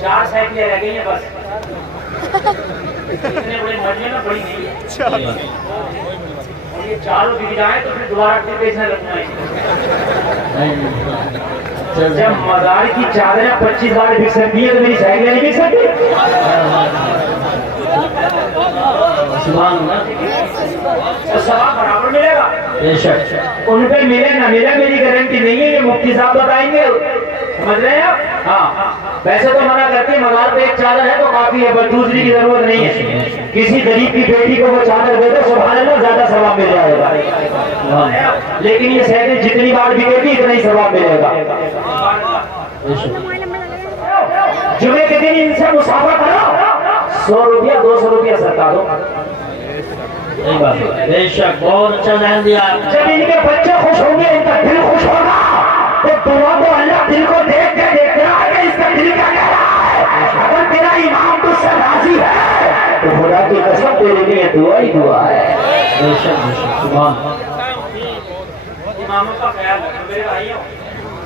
4 سائیکلیں رہ گئی ہیں بس، اتنے بڑے مجمع میں بڑی نہیں ہے، اور یہ چاروں بک جائیں تو پھر دوبارہ پھر بیچنے لگنا ہے۔ جب مزار کی چادریں 25 بار بک سکتی ہیں تو میری سائیکلیں نہیں بک سکتی؟ سبحان اللہ، تو ثواب برابر ملے گا بے شک، ان پہ ملے نہ ملے میری گارنٹی نہیں ہے، یہ مفتی صاحب بتائیں گے، سمجھ رہے ہیں آپ؟ ہاں ویسے تو منع کرتے ہیں مزار پہ ایک چادر ہے تو کافی ہے، بس دوسری کی ضرورت نہیں ہے، کسی غریب کی بیٹی کو وہ چادر دے دو سبحان اللہ زیادہ ثواب مل جائے گا، لیکن یہ سائیکل جتنی بار بکے گی اتنا ہی ثواب ملے گا۔ جمعے کے دن ان سے مسافہ کرو، 100 روپیہ 200 روپیہ صدقہ دو، بے شک بہت اچھا ذہن دیا۔ جب ان کے بچے خوش ہوں گے ان کا دل خوش ہوگا، تو دعا تو اللہ دل کو دیکھ کے دیکھ رہا ہے کہ اس کا دل کیا کہہ رہا ہے، اگر تیرا امام تجھ سے راضی ہے تو خدا کی قسم تیرے لیے دعا ہی دعا ہے۔ بے شک بے شک سبحان اللہ۔ اماموں کا خیال رکھو میرے بھائیوں،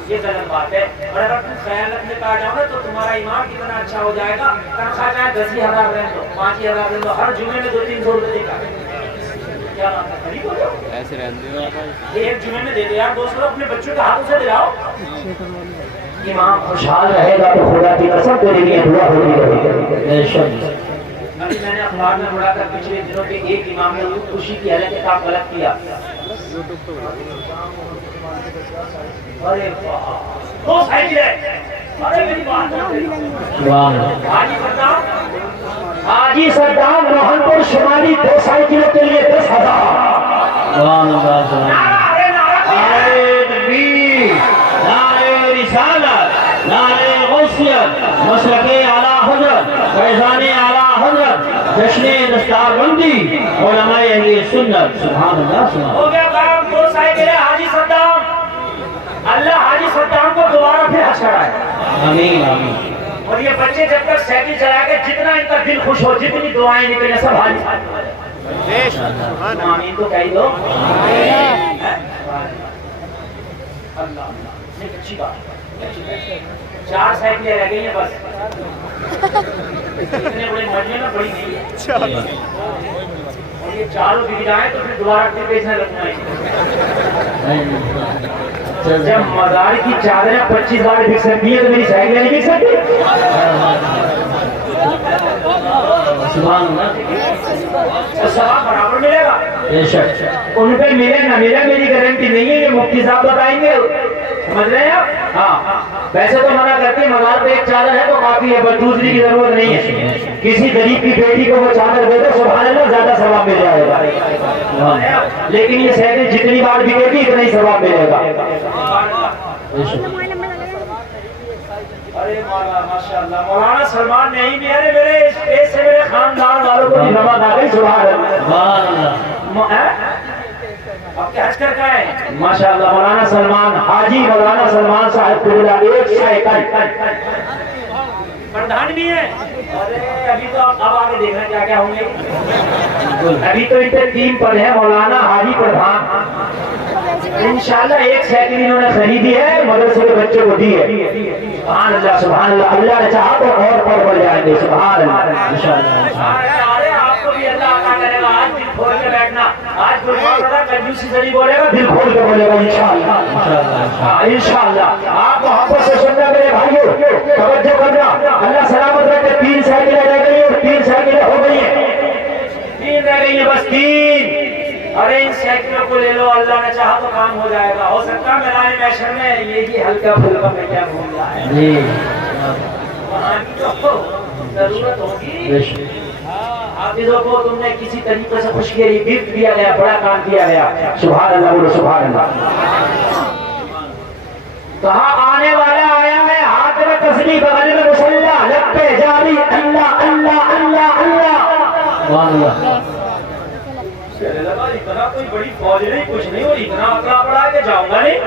یہ غلط بات ہے، اور اگر تم خیال رکھنے کا جاؤ نا تو تمہارا ایمان کتنا اچھا ہو جائے گا، تنخواہ چاہے 10,000 رہ دو 5,000 رہ دو، ہر جمعے میں 200-300 روپے کا کیا بات ہے، غریب ہو جاؤ ایسے رہنے دو یہ ایک جمعے میں دے دو یار 200، اپنے بچوں کے ہاتھوں سے دلاؤ، امام خوشحال رہے گا تو خدا کی قسم تیرے لیے دعا ہوتی رہے گی۔ بے شک۔ ابھی میں نے اخبار میں پڑھا تھا پچھلے دنوں کے ایک امام نے خوشی کی حالانکہ کام غلط کیا، ارے دو سائیکلیں، ارے میری بات حاجی صدام روہن پور شمالی 2 سائیکلوں کے لیے 10,000۔ نعرہ تکبیر، نعرہ رسالت، نعرہ غوثیت، مسلک اعلیٰ حضرت، فیضان اعلیٰ حضرت، جشن دستار بندی، علماء اہل سنت، سبحان اللہ سبحان ہو گیا کام، 2 سائیکلیں حاجی صدام، اللہ حاجی صدام کو دوبارہ پھر حج کرائے، آمین آمین۔ اور یہ بچے جب تک سائیکل چلا کے جتنا ان کا دل خوش ہو، جتنی دعائیں نکلیں سب حاجی آمین تو کہہ دو، اللہ اچھی بات، 4 سائیکلیں رہ گئی ہیں بس، اتنے بڑے مجمع میں بڑی نہیں ہے، اور یہ چاروں بک جائیں تو پھر دوبارہ پھر بیچنے لگنا ہے۔ جب مزار کی چادریں 25 بار بک سکتی ہیں تو میری سائیکلیں نہیں بک سکتی؟ سبحان اللہ، تو ثواب برابر ملے گا بے شک، ان پہ ملے نہ ملے میری گارنٹی نہیں ہے، یہ مفتی صاحب بتائیں گے، سمجھ رہے ہیں آپ؟ ہاں ویسے تو منع کرتے ہیں مزار پہ ایک چادر ہے تو کافی ہے، بس دوسری کی ضرورت نہیں ہے، کسی غریب کی بیٹی کو وہ چادر دے دو سبحان اللہ زیادہ ثواب مل جائے گا، لیکن یہ سائیکل جتنی بار بکے گی اتنا ہی ثواب ملے گا۔ ارے ماشاءاللہ مولانا سلمان نہیں بھی ہے میرے اسٹیج سے میرے خاندان والوں کو نماز آ گئی، سبحان اللہ۔ آپ کیا حج کر کے آئے؟ ماشاءاللہ مولانا سلمان، حاجی مولانا سلمان صاحب قبلہ 1 سائیکل پردھان بھی ہے، ارے ابھی تو اب آگے دیکھنا کیا کیا ہوں گے، ابھی تو ان پہ 3 پد ہیں، مولانا حاجی پردھان، انشاءاللہ 1 سائیکل انہوں نے خریدی ہے، مدرسے کے بچے کو دی ہے، سبحان اللہ سبحان اللہ، اللہ نے چاہا تو اور بڑھ جائیں گے، سبحان اللہ انشاءاللہ۔ ارے آپ کو بھی اللہ عطا کرے گا، آج دل کھول کے بیٹھنا، آج کوئی بول رہا کنجوسی سے نہیں بولے گا، دل کھول کے بولے گا انشاءاللہ انشاءاللہ۔ آپ محبت سے سننا میرے بھائیوں، توجہ کرنا، اللہ سلامت رکھے، 3 سائیکلیں رہ گئی اور 3 سائیکلیں ہو گئی ہیں، 3 رہ گئی ہیں بس 3، ارے ان سائیکلوں کو لے لو، اللہ نے چاہا تو کام ہو جائے گا، ہو سکتا ہے میرا محشر میں یہی ہلکا پھلکا میں کیا بھول رہا ہے، وہاں کی تو ضرورت ہوگی، حافظوں کو تم نے کسی طریقے سے خوش کیا، گفٹ دیا گیا، بڑا کام کیا گیا، سبحان اللہ بولو سبحان اللہ۔ کہاں آنے والا آیا ہے، ہاتھ میں تسبیح بغل میں مصلی، لب پہ جاری اللہ اللہ اللہ اللہ، سبحان اللہ۔ اتنا کوئی بڑی فوج نہیں، کچھ نہیں، اور اتنا اکڑا پڑا ہے کہ جاؤں گا نہیں،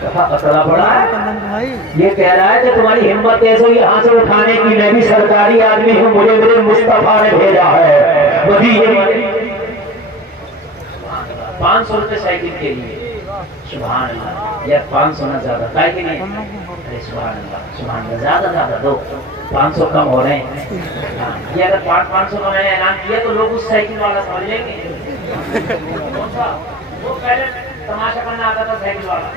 کہا اکڑا پڑا ہے، یہ کہہ رہا ہے کہ تمہاری ہمت ایسے یہاں سے اٹھانے کی، میں بھی سرکاری آدمی ہوں، مجھے میرے مصطفیٰ نے بھیجا ہے، وہی 500 روپے سائیکل کے لیے، سبحان اللہ، یا 500 نہ زیادہ، کہ نہیں؟ ارے سبحان اللہ سبحان اللہ، زیادہ دو 500 कम हो रहे हैं। ये अगर 500 का मैंने ऐलान किया तो लोग उस साइकिल वाला समझ लेंगे। कौन सा? वो पहले तमाशा करना आता था साइकिल वाला,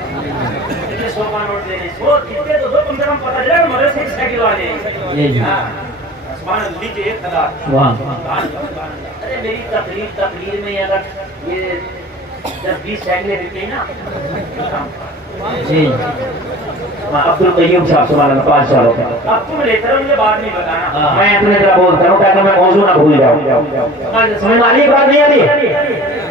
100 का नोट देने वो कितने तो दो कम से कम पता चला मरे से साइकिल वाले। लीजिए 1000। अरे मेरी तकरीर में अगर ये 10-20 साइकिलें बिकी ना जी, अब्दुल कयूम साहब सुबह 5 साल होता है। अब तुम लेते रहो, मुझे बात नहीं बताना, मैं अपने तरह बोलता हूँ ताकि मैं मौजू ना भूल जाऊँ। समझ में आ रही बात नहीं आ रही?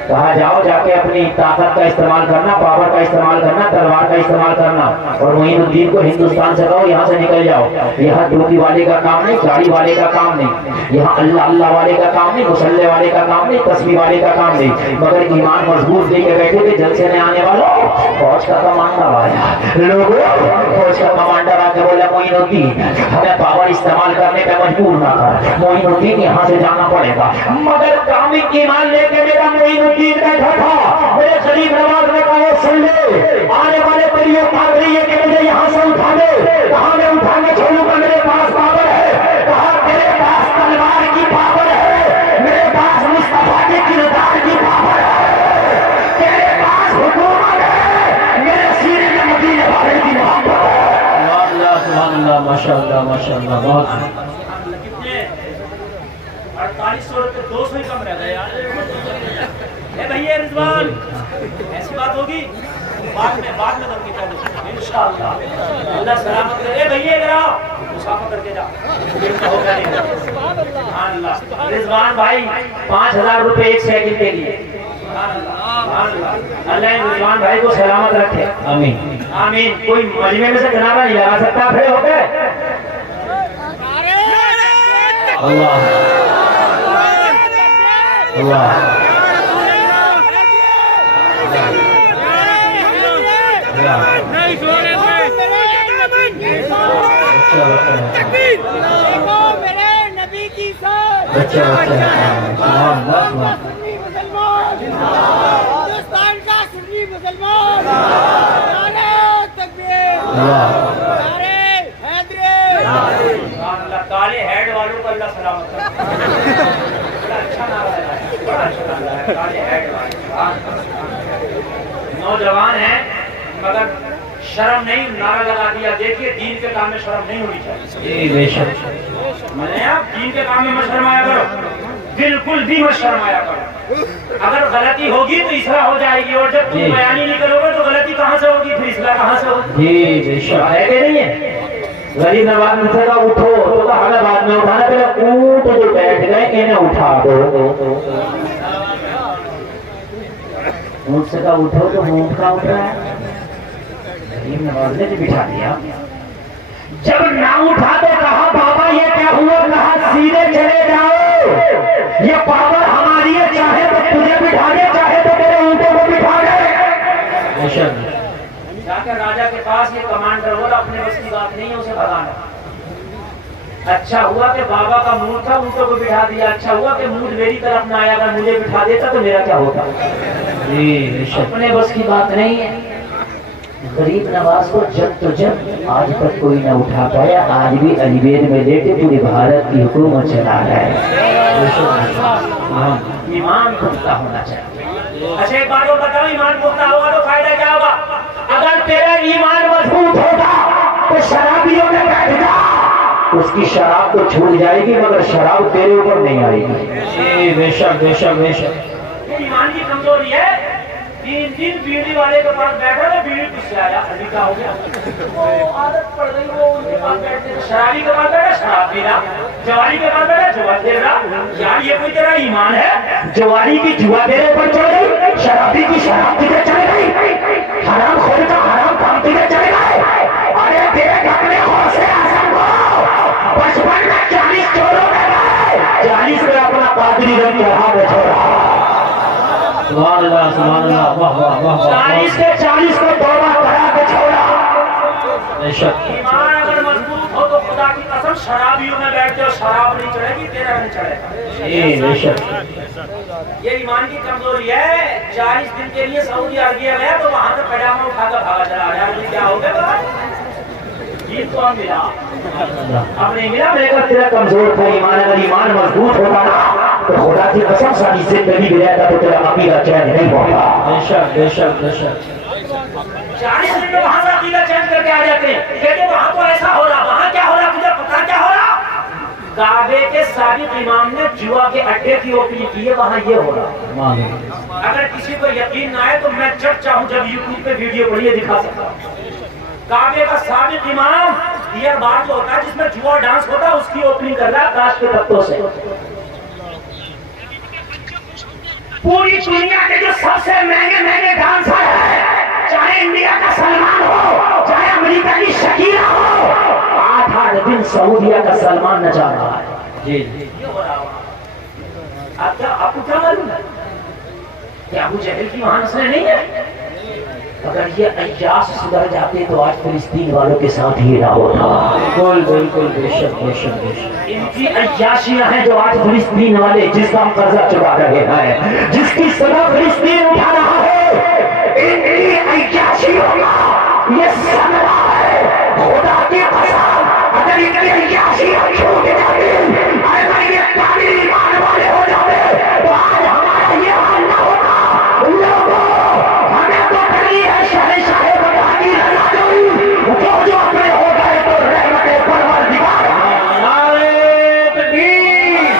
कहा जाओ जाके अपनी ताकत का इस्तेमाल करना, पावर का इस्तेमाल करना, तलवार का इस्तेमाल करना, और मोइनुद्दीन को हिंदुस्तान से कहो यहाँ से निकल जाओ। यहाँ टोपी वाले का काम नहीं, गाड़ी वाले का काम नहीं, यहाँ अल्लाह अल्लाह वाले का काम नहीं, मुसल्ले वाले का काम नहीं, तस्बीह वाले का काम नहीं, मगर ईमान मजबूत लेके बैठे थे। जलसे में आने वालों, फौज का कमांडर आया, लोगों फौज का कमांडर आके बोला मोइनुद्दीन हमें पावर इस्तेमाल करने पे मजबूर ना कर, मोइनुद्दीन यहाँ से जाना पड़ेगा। मगर कामिक ईमान लेके मेरा मोइनुद्दीन बैठा था, मेरे शरीफ नवाज ने कहा सुन ले, आने वाले परियों भाग रही है कि मुझे यहाँ से उठा दे। कहा मैं उठाने छोड़ूंगा, मेरे पास पावर है। कहा तेरे पास तलवार की पावर है, मेरे पास मुस्तफा के किरदार की पावर है, तेरे पास हुकूमत है, मेरे सीने में मदीने वाले की मोहब्बत है। सुभानअल्लाह, माशाअल्लाह, माशाअल्लाह। बहुत 4800 रुपये 200 ही कम रह गए यार। ए भैया रिजवान, ऐसी बात होगी बाद में दूंगी इंशाअल्लाह, अल्लाह सलामत करे। ए भैया इधर आओ, मुसाफा करके जा। अल्लाह रिजवान भाई 5000 रुपये एक साइकिल के लिए। अल्लाह रिजवान भाई को सलामत रखे, आमीन आमीन। कोई मजमे में से जनाबा नहीं लगा सकता, खड़े हो गए। अल्लाह अल्लाह हिंदुस्तान का सुन्नी मुसलमान, नारे तकबीर, नारे हैदरी। काले हेड वालों को अल्लाह सलामत रखे। बड़ा अच्छा नारा है, बड़ा अच्छा नारा है, काले हेड वाले नौजवान हैं मगर शर्म नहीं, नारा लगा दिया। देखिए दीन के काम में शर्म नहीं होनी चाहिए। बेशक मैंने आप दीन के काम में मत शर्माया करो, बिल्कुल भी मत शर्माया करो। अगर गलती होगी तो इसलाह हो जाएगी, और जब तुम बयानी नहीं करोगे तो गलती कहाँ से होगी, फिर इसलाह कहाँ से होगी? जी बेशक है कि नहीं है? गरीब नवाज मुझसे का उठो तो कहा बाद में उठाना, पहले ऊँट जो बैठ गए इन्हें उठा दो। मुझसे का उठो तो ऊँट का उठ रहा है, गरीब नवाज ने बिठा दिया। जब ना उठा तो कहा बाबा ये क्या हुआ? कहा सीधे चले जाओ, ये पावर हमारी है, चाहे तो तुझे बिठा दे, चाहे तो तेरे ऊँटों को बिठा दे। बेशक जाकर राजा के पास ये कमांडर बोला अपने बस की बात नहीं है, उसे भगाना। अच्छा हुआ कि बाबा का मूड था, ऊँटों को बिठा दिया। अच्छा हुआ कि मूड मेरी तरफ ना आया, अगर मुझे बिठा देता तो मेरा क्या होता? जी बेशक अपने बस की बात नहीं है। गरीब नवाज को जब तो जब आज तक कोई न उठा पाया, आज भी अलीवेद में लेटे पूरे भारत की हुकूमत चला रहा है। ईमान पुख्ता होना चाहिए। अच्छा एक बात और बताओ, ईमान पुख्ता होगा तो फायदा क्या होगा? अगर तेरा ईमान मजबूत होगा तो शराबियों में बैठ जा, उसकी शराब तो छूट जाएगी मगर शराब तेरे ऊपर नहीं आएगी। जी बेशक बेशक बेशक। ये ईमान की कमजोरी है। 3 दिन बीड़ी वाले के पास बैठा तो बीड़ी किससे आया, अभी क्या हो गया? वो आदत पड़ गई, वो उनके पास बैठते, शराबी के पास बैठा शराब पीना, जवारी के पास बैठा जुआ खेलना। यार ये कोई तेरा ईमान है? जवारी की जुआ तेरे ऊपर चढ़ गई, शराबी की शराब तुझे चढ़ गई, हराम खोर का हराम काम तुझे चढ़ गए। अरे तेरे अपने हौसले आजम को बचपन में 40 चोरों में गए, 40 में अपना कादरी रंग चढ़ा के छोड़ा। सुभानअल्लाह, सुभानअल्लाह, वाह वाह वाह। 40 के 40 को तौबा करा के छोड़ा। बेशक ईमान अगर मजबूत हो तो खुदा की कसम शराबियों में बैठ जाओ, शराब नहीं चढ़ेगी, तेरा नहीं चढ़ेगा। जी बेशक। ये ईमान की कमजोरी है। 40 दिन के लिए सऊदी अरबिया गया तो वहां से पैजामा उठाकर भागा चला। यार ये क्या हो गया? गीत कौन मिला? अपने मिला मैं कर तेरा कमजोर था ईमान, अगर ईमान मजबूत होता ना तो खुदा की कसम सारी जिंदगी में रहता तो तेरा अकीदा चैन नहीं होता। बेशक बेशक बेशक 40 मिनट में वहां से अकीदा चेंज करके आ जाते हैं, कहते वहां तो ऐसा हो रहा, वहां क्या हो रहा, तुझे पता क्या हो रहा? काबे के साबिक इमाम ने जुआ के अड्डे की ओपनिंग की है, वहां ये हो रहा। अगर किसी को यकीन ना आए तो मैं जब चाहूं जब यूट्यूब पे वीडियो पढ़िए दिखा सकता हूं। काबे का साबिक इमाम बियर बार जो होता है जिसमें जुआ डांस होता है उसकी ओपनिंग कर रहा है आकाश के तत्वों से। पूरी दुनिया के जो सबसे महंगे महंगे डांसर है, चाहे इंडिया का सलमान हो, चाहे अमेरिका की शकीरा हो, 8-8 दिन सऊदिया का सलमान नचा रहा है। जी आपको क्या मालूम है कि अबू जहल की वहां नस्लें नहीं है? अगर ये अय्याश सुधर जाते तो आज फिलिस्तीन वालों के साथ ही ना होता। बिल्कुल बिल्कुल बेशक बेशक बेशक। इनकी अय्याशियां हैं जो आज फिलिस्तीन वाले जिसका हम कर्जा चुका रहे हैं, जिसकी सदा फिलिस्तीन उठा रहा है, इनकी अय्याशियों का ये सदमा है। खुदा की कसम अगर इनकी अय्याशियां छूट जाती, अगर ये काबिल ईमान वाले हो जाते तो आज हमारा ये हाल ना होता। लोगों हमें तो डरी है शहंशाह खुदा की रज़ा जोई, जो अपने हो गए तो रहमत परवरदिगार। नारे तकबीर,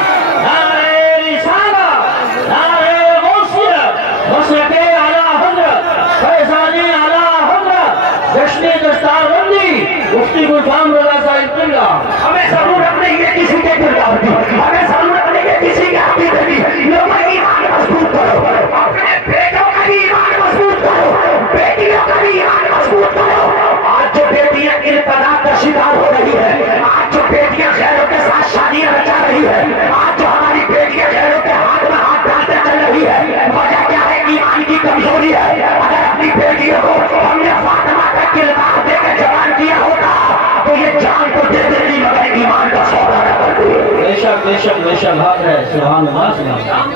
नारे रिसालत, नारे गौसियत, मसलके आला हज़रत, फैज़ाने आला हज़रत, जश्न दस्तारबंदी, मुफ्ती गुलफाम रज़ा साहिब किबला। हमें जरूरत नहीं है किसी के किरदार की, हमें जरूरत नहीं है किसी के अकीदे की। लोगों की ईमान मजबूत करो, अपने बेटों का भी ईमान मजबूत करो, बेटियों का भी ईमान मजबूत करो। आज जो बेटियां इल्तजाम का शिकार हो रही है, आज जो बेटियां गैरों के साथ शादियां रचा रही है, आज जो हमारी बेटियां गैरों के हाथ में हाथ डालते चल रही है, वजह क्या है? ईमान की कमजोरी है। अगर अपनी बेटियों को हमने फातिमा का किरदार देकर जवान किया होता तो ये जान तो दे देती मगर ईमान का सौदा न करती। बेशक बेशक बेशक हक है। सुभान अल्लाह सुभान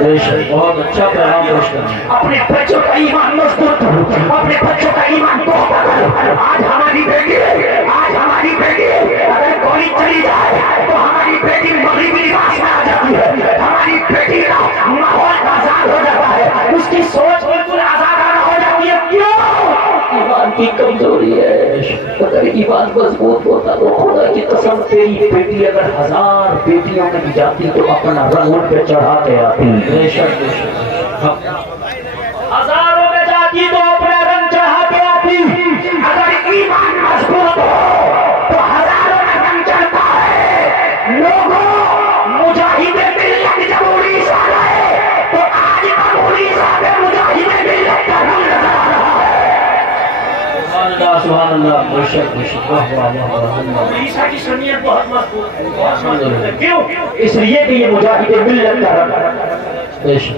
बेशक बहुत अच्छा पैगाम पेश कर रहे हैं। अपने बच्चों का ईमान मजबूत करो, अपने बच्चों का ईमान पुख्ता करो। आज हमारी बेटी अगर गोली चली जाए तो हमारी बेटी मगरिबी लिबास में आ जाती है, हमारी बेटी का माहौल आजाद हो जाता है, उसकी सोच बिल्कुल आजादाना हो जाती है। क्यों? ईमान की कमजोरी है। अगर ईमान मजबूत होता तो खुदा की कसम तेरी बेटी अगर 1000 बेटियों की जाती तो अपना रंग उन पे चढ़ाते आती। बेशक बेशक हजारों में जाती तो अपना रंग चढ़ा के आती। अगर ईमान मजबूत हो तो हजारों में रंग चढ़ता है। लोगों मुजाहिदे मिल्लत जब उड़ीसा गए तो आज तक उड़ीसा में मुजाहिदे मिल्लत का रंग नजर आ रहा है। सुभान अल्लाह बेशक बेशक वाह वाह वाह। उड़ीसा की सुन्नियत बहुत मजबूत है। क्यों? इसलिए कि ये मुजाहिदे मिल्लत का रंग बेशक